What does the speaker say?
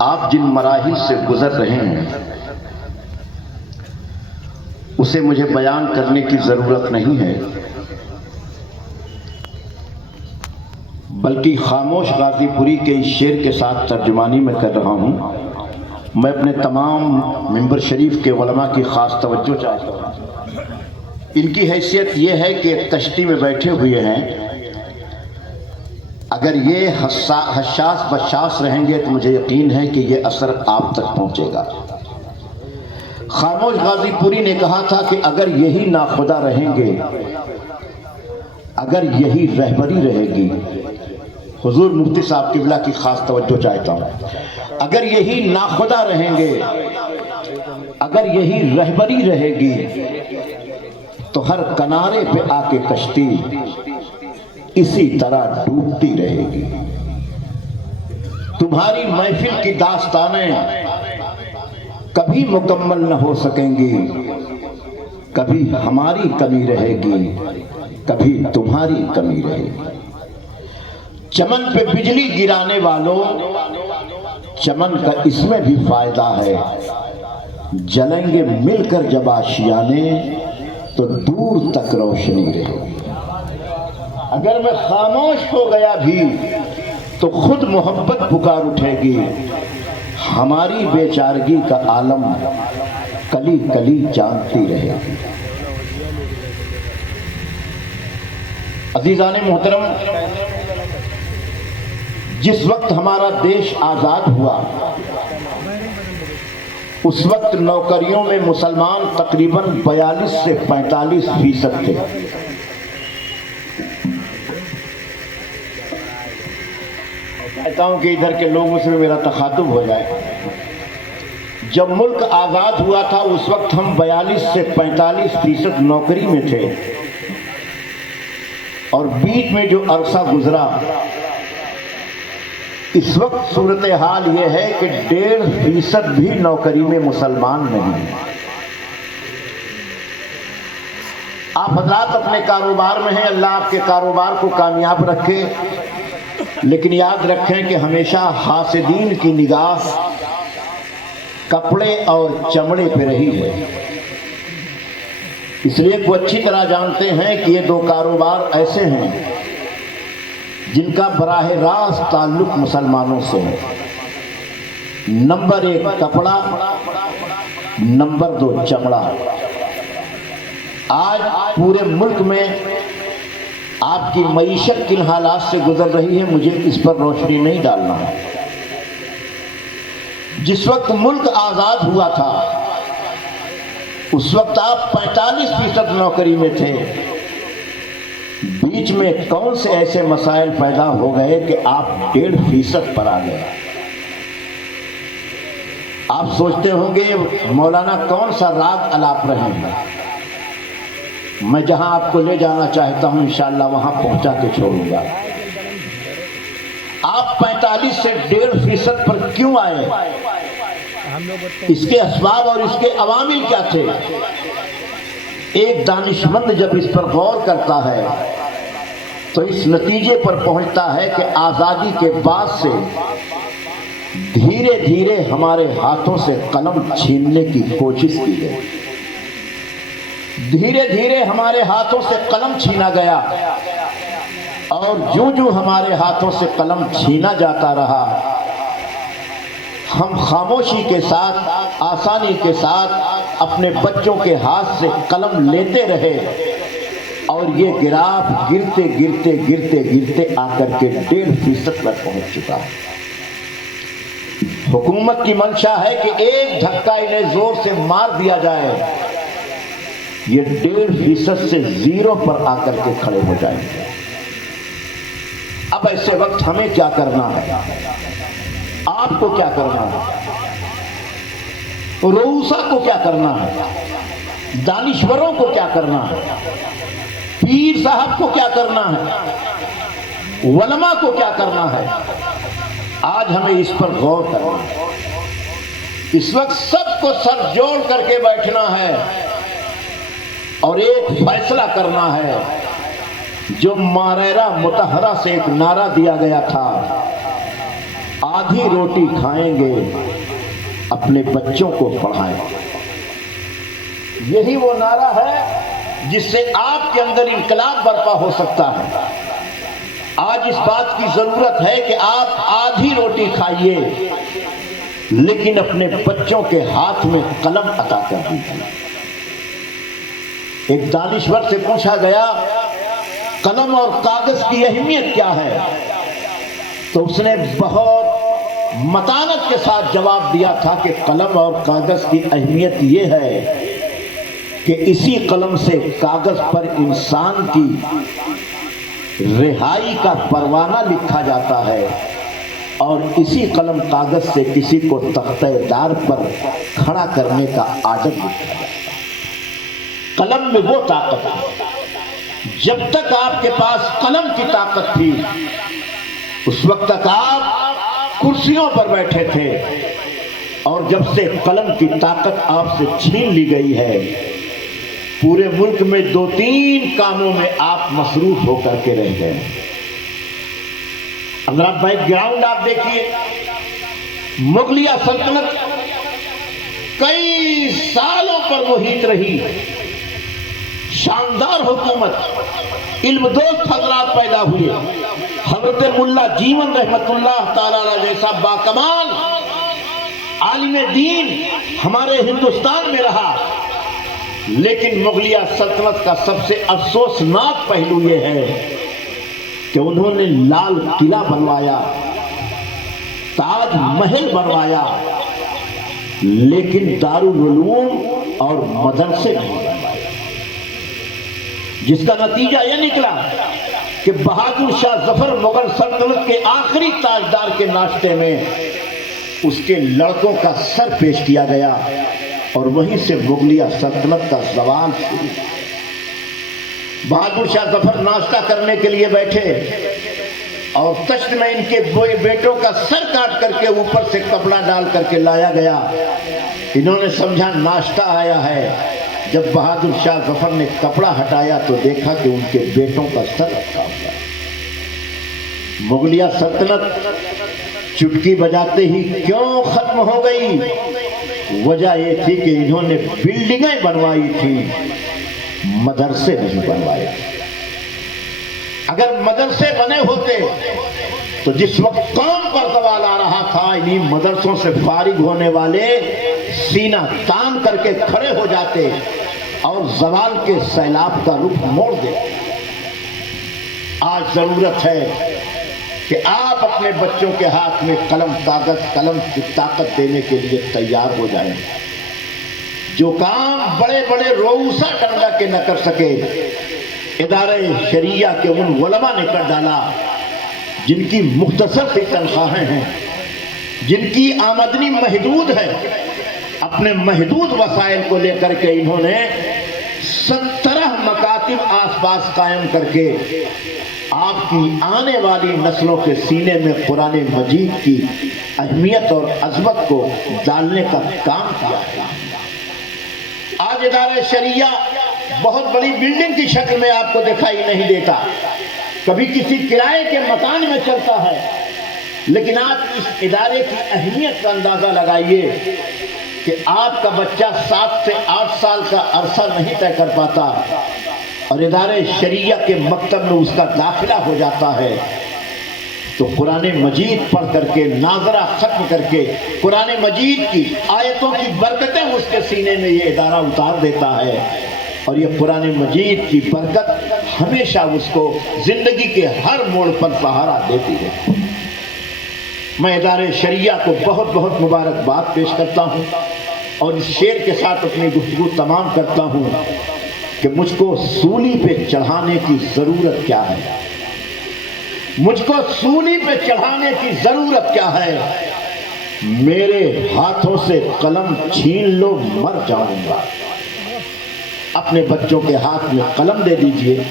آپ جن مراحل سے گزر رہے ہیں اسے مجھے بیان کرنے کی ضرورت نہیں ہے، بلکہ خاموش غازی پوری کے اس شعر کے ساتھ ترجمانی میں کر رہا ہوں۔ میں اپنے تمام منبر شریف کے علماء کی خاص توجہ چاہتا ہوں۔ ان کی حیثیت یہ ہے کہ ایک کشتی میں بیٹھے ہوئے ہیں، اگر یہ حساس بشاس رہیں گے تو مجھے یقین ہے کہ یہ اثر آپ تک پہنچے گا۔ خاموش غازی پوری نے کہا تھا کہ اگر یہی ناخدا رہیں گے، اگر یہی رہبری رہے گی، حضور مفتی صاحب قبلہ کی خاص توجہ چاہتا ہوں، اگر یہی ناخدا رہیں گے، اگر یہی رہبری رہے گی تو ہر کنارے پہ آ کے کشتی اسی طرح ڈوبتی رہے گی۔ تمہاری محفل کی داستانیں کبھی مکمل نہ ہو سکیں گی، کبھی ہماری کمی رہے گی، کبھی تمہاری کمی رہے گی۔ چمن پہ بجلی گرانے والوں، چمن کا اس میں بھی فائدہ ہے، جلیں گے مل کر جب آشیانے تو دور تک روشنی رہے گی۔ اگر میں خاموش ہو گیا بھی تو خود محبت پکار اٹھے گی، ہماری بیچارگی کا عالم کلی کلی جانتی رہے گی۔ عزیزان محترم، جس وقت ہمارا دیش آزاد ہوا اس وقت نوکریوں میں مسلمان تقریباً 42 سے 45% تھے۔ کہتا ہوں کہ ادھر کے لوگوں سے میرا تخاطب ہو جائے۔ جب ملک آزاد ہوا تھا اس وقت ہم 42 سے 45% نوکری میں تھے، اور بیچ میں جو عرصہ گزرا اس وقت صورتحال یہ ہے کہ 1.5% بھی نوکری میں مسلمان نہیں۔ آپ حضرات اپنے کاروبار میں ہیں، اللہ آپ کے کاروبار کو کامیاب رکھے، لیکن یاد رکھیں کہ ہمیشہ حاسدین کی نگاہ کپڑے اور چمڑے پہ رہی ہے، اس لیے وہ اچھی طرح جانتے ہیں کہ یہ دو کاروبار ایسے ہیں جن کا براہ راست تعلق مسلمانوں سے ہے۔ نمبر 1 کپڑا، نمبر 2 چمڑا۔ آج پورے ملک میں آپ کی معیشت کن حالات سے گزر رہی ہے مجھے اس پر روشنی نہیں ڈالنا ہے۔ جس وقت ملک آزاد ہوا تھا اس وقت آپ 45% نوکری میں تھے، بیچ میں کون سے ایسے مسائل پیدا ہو گئے کہ آپ 1.5% پر آ گئے۔ آپ سوچتے ہوں گے مولانا کون سا راگ الاپ رہے ہیں، میں جہاں آپ کو لے جانا چاہتا ہوں انشاءاللہ وہاں پہنچا کے چھوڑوں گا۔ آپ 45 سے 1.5% پر کیوں آئے، اس کے اسباب اور اس کے عوامل کیا تھے؟ ایک دانشمند جب اس پر غور کرتا ہے تو اس نتیجے پر پہنچتا ہے کہ آزادی کے بعد سے دھیرے دھیرے ہمارے ہاتھوں سے قلم چھیننے کی کوشش کی گئی، دھیرے دھیرے ہمارے ہاتھوں سے قلم چھینا گیا، اور جو جو ہمارے ہاتھوں سے قلم چھینا جاتا رہا ہم خاموشی کے ساتھ، آسانی کے ساتھ اپنے بچوں کے ہاتھ سے قلم لیتے رہے، اور یہ گراف گرتے گرتے گرتے گرتے آ کر کے 1.5% پر پہنچ چکا ہے۔ حکومت کی منشا ہے کہ ایک دھکا انہیں زور سے مار دیا جائے، یہ 1.5% سے 0 پر آ کر کے کھڑے ہو جائیں گے۔ اب ایسے وقت ہمیں کیا کرنا ہے، آپ کو کیا کرنا ہے، رؤسا کو کیا کرنا ہے، دانشوروں کو کیا کرنا ہے، پیر صاحب کو کیا کرنا ہے، علماء کو کیا کرنا ہے؟ آج ہمیں اس پر غور کرنا ہے۔ اس وقت سب کو سر جوڑ کر کے بیٹھنا ہے اور ایک فیصلہ کرنا ہے۔ جو ماریرا متحرہ سے ایک نعرہ دیا گیا تھا आधी रोटी खाएंगे, अपने बच्चों को पढ़ाएं। यही वो नारा है जिससे आपके अंदर इनकलाब बर्पा हो सकता है। आज इस बात की जरूरत है कि आप आधी रोटी खाइए, लेकिन अपने बच्चों के हाथ में कलम अता कर दीजिए। एक दानिश्वर से पूछा गया, कलम और कागज की अहमियत क्या है? तो उसने बहुत मतानत के साथ जवाब दिया था कि कलम और कागज की अहमियत यह है कि इसी कलम से कागज पर इंसान की रिहाई का परवाना लिखा जाता है, और इसी कलम कागज से किसी को तख्तेदार पर खड़ा करने का आदत लिखा जाता है। कलम में वो ताकत है। जब तक आपके पास कलम की ताकत थी, उस वक्त तक आप कुर्सियों पर बैठे थे, और जब से कलम की ताकत आपसे छीन ली गई है, पूरे मुल्क में 2-3 कामों में आप मसरूफ होकर के रह गए। अगर आप बैकग्राउंड आप देखिए, मुगलिया सल्तनत कई सालों पर मुहित रही, शानदार हुकूमत, इल्मदोस्त हजरात पैदा हुए। हजरत मुल्ला जीवन रहमतुल्लाह ताला अलैह जैसा बाकमाल आलिम दीन हमारे हिंदुस्तान में रहा, लेकिन मुगलिया सल्तनत का सबसे अफसोसनाक पहलू यह है कि उन्होंने लाल किला बनवाया, ताज महल बनवाया, लेकिन दारुल उलूम और मदरसे नहीं बनवाए, जिसका नतीजा यह निकला कि बहादुर शाह जफर मुगल सल्तनत के आखिरी ताजदार के नाश्ते में उसके लड़कों का सर पेश किया गया, और वहीं से मुगलिया सल्तनत का जवाल शुरू। बहादुर शाह जफर नाश्ता करने के लिए बैठे, और तश्त में इनके बेटों का सर काट करके ऊपर से कपड़ा डाल करके लाया गया। इन्होंने समझा नाश्ता आया है। जब बहादुर शाह जफर ने कपड़ा हटाया तो देखा कि उनके बेटों का सर रखा हुआ। मुगलिया सल्तनत चुटकी बजाते ही क्यों खत्म हो गई? वजह यह थी कि इन्होंने बिल्डिंगें बनवाई थी, मदरसे नहीं बनवाए। अगर मदरसे बने होते तो जिस वक्त कौम पर सवाल आ रहा था, इन्हीं मदरसों से फारिग होने वाले सीना तान करके खड़े हो जाते और जवाल के सैलाब का रुख मोड़ देते। आज जरूरत है कि आप अपने बच्चों के हाथ में कलम कागज कलम की ताकत देने के लिए तैयार हो जाएं। जो काम बड़े बड़े रोऊसा डंडा के न कर सके, इदारे शरिया के उन उलमा ने कर डाला जिनकी मुख्तसर सी तनख्वाहें हैं, जिनकी आमदनी महदूद है। अपने महदूद वसाइल को लेकर के इन्होंने 17 मकातिब आसपास कायम करके आपकी आने वाली नस्लों के सीने में कुरान मजीद की अहमियत और अजमत को डालने का काम किया है। आज इदारा शरिया बहुत बड़ी बिल्डिंग की शक्ल में आपको दिखाई नहीं देता, कभी किसी किराए के मकान में चलता है, लेकिन आप इस इदारे की अहमियत का अंदाजा लगाइए कि आपका बच्चा 7 से 8 साल का अरसा नहीं तय कर पाता और इदारे शरिया के मकतब में उसका दाखिला हो जाता है, तो कुरान मजीद पढ़ करके नाजरा खत्म करके कुरान मजीद की आयतों की बरकतें उसके सीने में ये इदारा उतार देता है, और ये कुरान मजीद की बरकत हमेशा उसको जिंदगी के हर मोड़ पर सहारा देती है। मैं इदारे शरिया को बहुत बहुत मुबारकबाद पेश करता हूँ और इस शेर के साथ अपनी गुफ्तगू तमाम करता हूँ कि मुझको सूली पे चढ़ाने की ज़रूरत क्या है, मुझको सूली पे चढ़ाने की ज़रूरत क्या है। मेरे हाथों से कलम छीन लो मर जाऊंगा। अपने बच्चों के हाथ में कलम दे दीजिए,